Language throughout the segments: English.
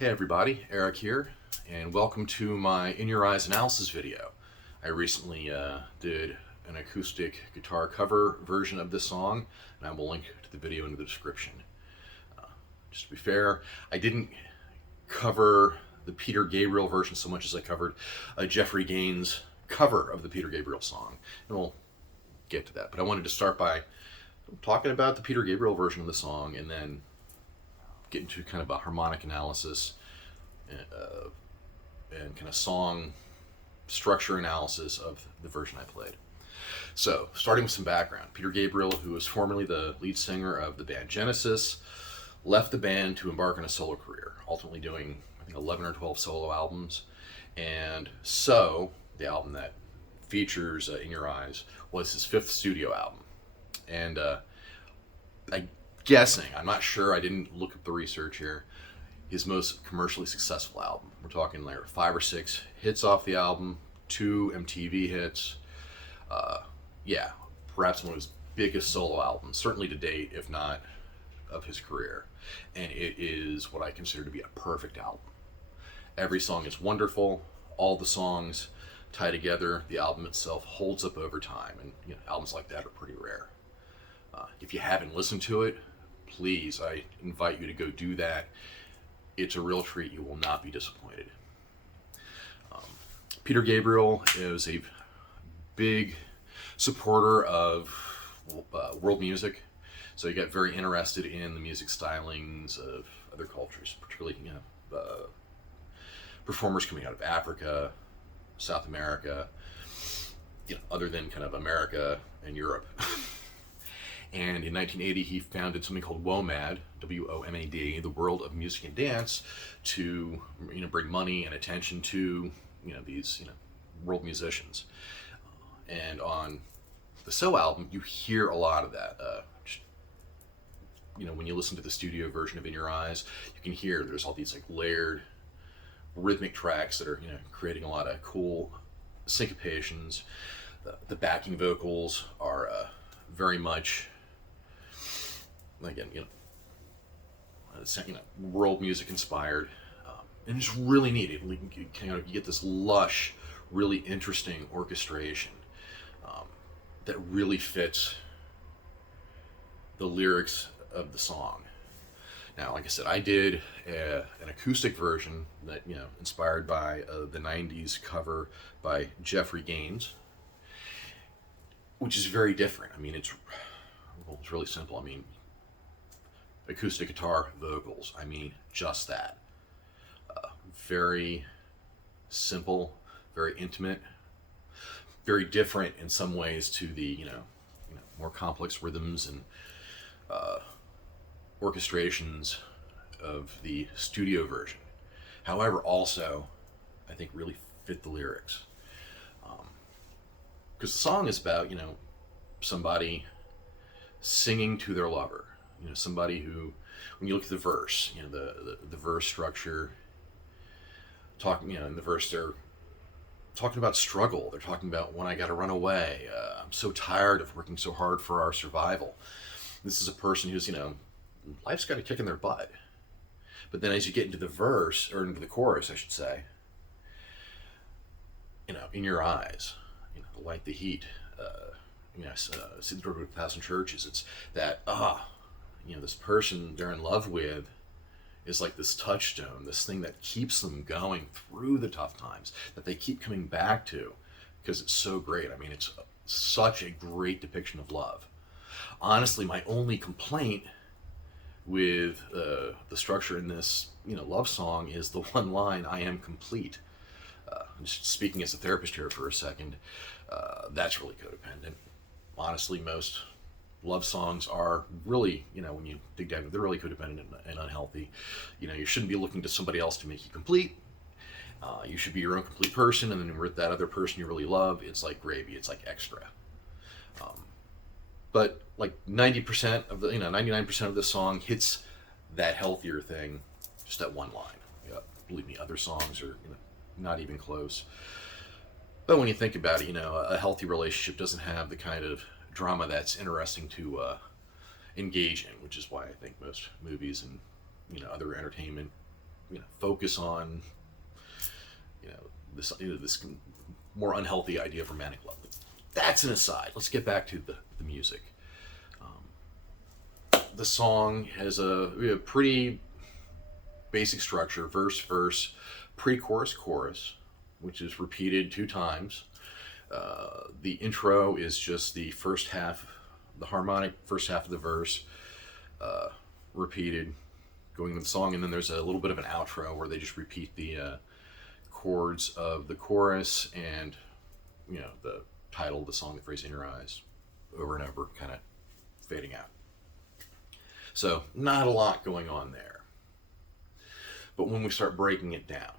Hey everybody, Eric here, and welcome to my In Your Eyes analysis video. I recently did an acoustic guitar cover version of this song, and I will link to the video in the description. Just to be fair, I didn't cover the Peter Gabriel version so much as I covered Jeffrey Gaines' cover of the Peter Gabriel song, and we'll get to that. But I wanted to start by talking about the Peter Gabriel version of the song, and then get into kind of a harmonic analysis and kind of song structure analysis of the version I played. So, starting with some background, Peter Gabriel, who was formerly the lead singer of the band Genesis, left the band to embark on a solo career, ultimately doing, I think, 11 or 12 solo albums. And So, the album that features In Your Eyes, was his fifth studio album. And I'm not sure, I didn't look up the research here, his most commercially successful album. We're talking like 5 or 6 hits off the album, 2 MTV hits. Perhaps one of his biggest solo albums, certainly to date, if not of his career. And it is what I consider to be a perfect album. Every song is wonderful. All the songs tie together. The album itself holds up over time, and albums like that are pretty rare. If you haven't listened to it, please, I invite you to go do that. It's a real treat. You will not be disappointed. Peter Gabriel is a big supporter of world music, so he got very interested in the music stylings of other cultures, particularly performers coming out of Africa, South America, other than kind of America and Europe. And in 1980, he founded something called WOMAD, W-O-M-A-D, the World of Music and Dance, to bring money and attention to these world musicians. And on the So album, you hear a lot of that. When you listen to the studio version of In Your Eyes, you can hear there's all these like layered rhythmic tracks that are creating a lot of cool syncopations. The backing vocals are very much, again, world music inspired, and it's really neat. You get this lush, really interesting orchestration that really fits the lyrics of the song. Now, like I said, I did an acoustic version that inspired by the '90s cover by Jeffrey Gaines, which is very different. I mean, it's really simple. I mean, acoustic guitar, vocals. I mean, just that. Very simple, very intimate, very different in some ways to the more complex rhythms and orchestrations of the studio version. However, also, I think really fit the lyrics. Because the song is about, somebody singing to their lover. Somebody who, when you look at the verse, the verse structure, in the verse they're talking about struggle. They're talking about when I got to run away. I'm so tired of working so hard for our survival. This is a person who's, life's got a kick in their butt. But then as you get into the verse, or into the chorus, I should say, in your eyes, like the heat, see the door to 1,000 churches. It's that, this person they're in love with is like this touchstone, this thing that keeps them going through the tough times, that they keep coming back to because it's so great. I mean, it's such a great depiction of love. Honestly, my only complaint with the structure in this, love song is the one line, "I am complete." Just speaking as a therapist here for a second, that's really codependent. Honestly, most love songs are really, when you dig down, they're really codependent and unhealthy. You shouldn't be looking to somebody else to make you complete. You should be your own complete person, and then with that other person you really love, it's like gravy, it's like extra. But like 90% of the, 99% of the song hits that healthier thing, just that one line. Believe me, other songs are not even close. But when you think about it, a healthy relationship doesn't have the kind of drama that's interesting to engage in, which is why I think most movies and other entertainment focus on this more unhealthy idea of romantic love. But that's an aside. Let's get back to the music. The song has a pretty basic structure: verse, verse, pre-chorus, chorus, which is repeated 2 times. The intro is just the first half, the harmonic first half of the verse, repeated, going into the song, and then there's a little bit of an outro where they just repeat the chords of the chorus and the title of the song, the phrase "in your eyes," over and over, kind of fading out. So not a lot going on there. But when we start breaking it down,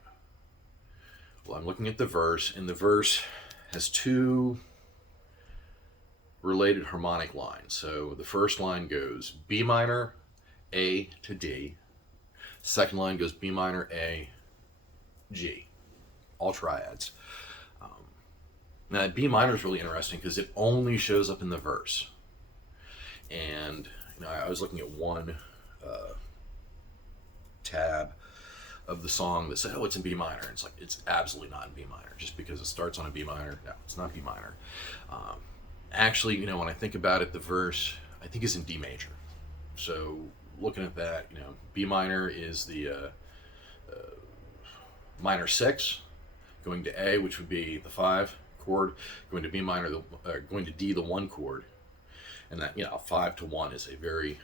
well, I'm looking at the verse, and the verse has 2 related harmonic lines. So the first line goes B minor, A to D. Second line goes B minor, A, G. All triads. Now B minor is really interesting because it only shows up in the verse. And I was looking at one tab of the song that said, "Oh, it's in B minor." And it's like, it's absolutely not in B minor. Just because it starts on a B minor, no, it's not B minor. Actually, when I think about it, the verse, I think, is in D major. So looking at that, B minor is the minor 6, going to A, which would be the 5 chord, going to B minor, going to D, the 1 chord. And that, 5 to 1 is a very,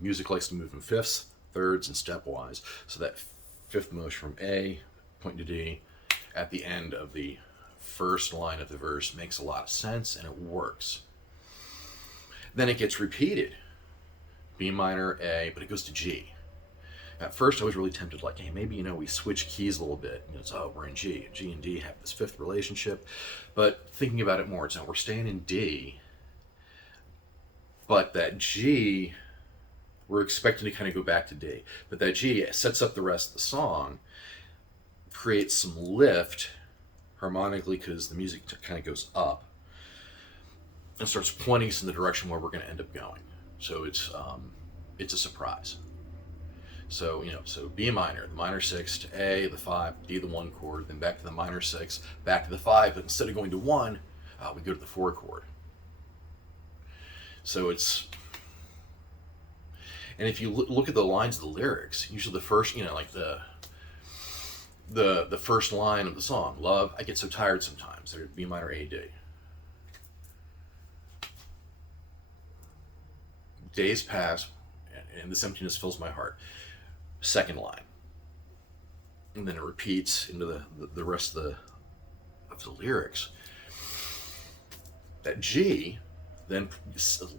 music likes to move in fifths, thirds, and stepwise. So that fifth motion from A, pointing to D, at the end of the first line of the verse makes a lot of sense, and it works. Then it gets repeated. B minor, A, but it goes to G. At first I was really tempted, like, hey, maybe, we switch keys a little bit. It's, oh, we're in G. G and D have this 5th relationship. But thinking about it more, it's, no, we're staying in D, but that G, we're expecting to kind of go back to D. But that G sets up the rest of the song, creates some lift harmonically because the music kind of goes up, and starts pointing us in the direction where we're going to end up going. So it's a surprise. So, so B minor, the minor 6 to A, the 5, D, the 1 chord, then back to the minor 6, back to the 5, but instead of going to 1, we go to the 4 chord. So it's, and if you look at the lines of the lyrics, usually the first, like the first line of the song, "Love, I get so tired sometimes," they're B minor, A, D. Days pass, and this emptiness fills my heart. Second line. And then it repeats into the rest of the lyrics. That G then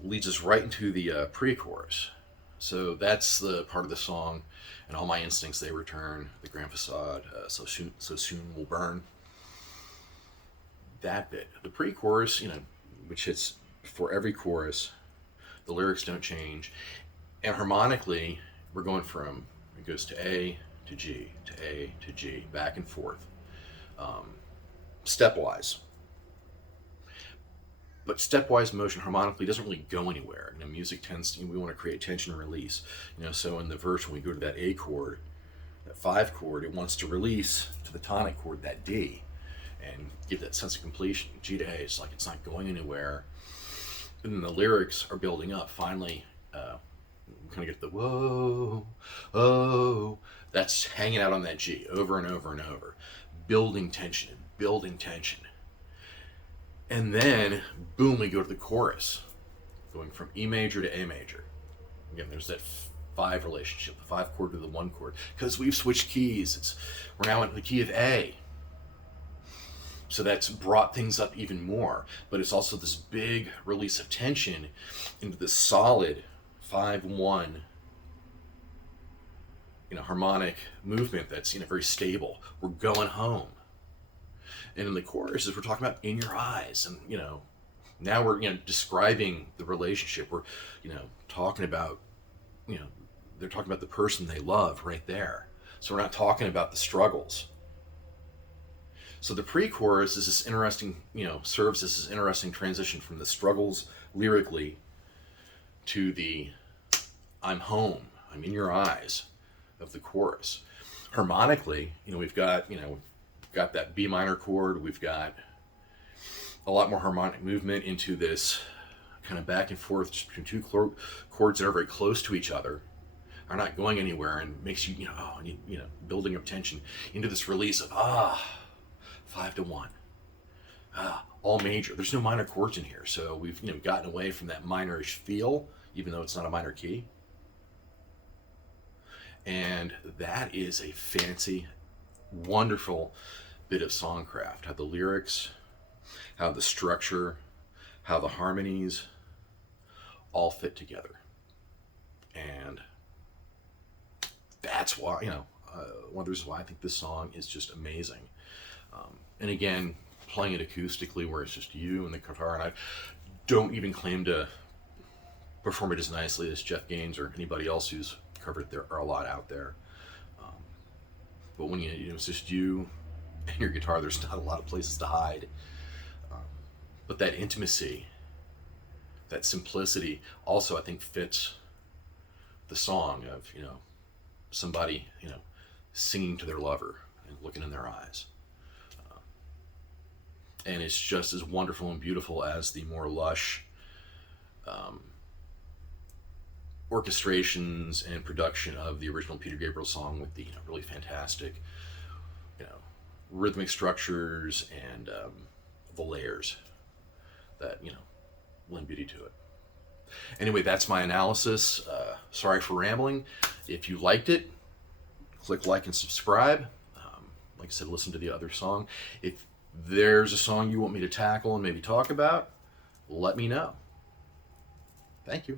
leads us right into the pre-chorus. So that's the part of the song, and all my instincts, they return, the grand facade, so soon will burn. That bit. The pre-chorus, which hits before every chorus, the lyrics don't change, and harmonically, we're going from, it goes to A to G, to A to G, back and forth, stepwise. But stepwise motion harmonically doesn't really go anywhere. Music tends to, we want to create tension and release. So in the verse, when we go to that A chord, that 5 chord, it wants to release to the tonic chord, that D, and give that sense of completion. G to A, it's like it's not going anywhere. And then the lyrics are building up. Finally, we kind of get the whoa, oh, that's hanging out on that G over and over and over, building tension, building tension. And then, boom, we go to the chorus, going from E major to A major. Again, there's that 5 relationship, the 5 chord to the 1 chord, because we've switched keys. We're now in the key of A. So that's brought things up even more. But it's also this big release of tension into this solid 5-1, harmonic movement that's, very stable. We're going home. And in the chorus, as we're talking about "in your eyes," and now we're describing the relationship. We're talking about they're talking about the person they love right there. So we're not talking about the struggles. So the pre-chorus is this interesting, serves as this interesting transition from the struggles lyrically to the "I'm home, I'm in your eyes" of the chorus. Harmonically, we've got that B minor chord. We've got a lot more harmonic movement into this kind of back and forth just between two chords that are very close to each other, are not going anywhere, and makes you, building up tension into this release of 5-1, all major. There's no minor chords in here, so we've gotten away from that minorish feel, even though it's not a minor key. And that is a fancy, wonderful bit of songcraft. How the lyrics, how the structure, how the harmonies all fit together. And that's why, one of the reasons why I think this song is just amazing. And again, playing it acoustically where it's just you and the guitar, and I don't even claim to perform it as nicely as Jeff Gaines or anybody else who's covered it. There are a lot out there. But when it's just you and your guitar, there's not a lot of places to hide. But that intimacy, that simplicity also, I think, fits the song of, somebody, singing to their lover and looking in their eyes. And it's just as wonderful and beautiful as the more lush orchestrations and production of the original Peter Gabriel song, with the really fantastic rhythmic structures and the layers that lend beauty to it. Anyway, that's my analysis. Sorry for rambling. If you liked it, click like and subscribe. Like I said, listen to the other song. If there's a song you want me to tackle and maybe talk about, let me know. Thank you.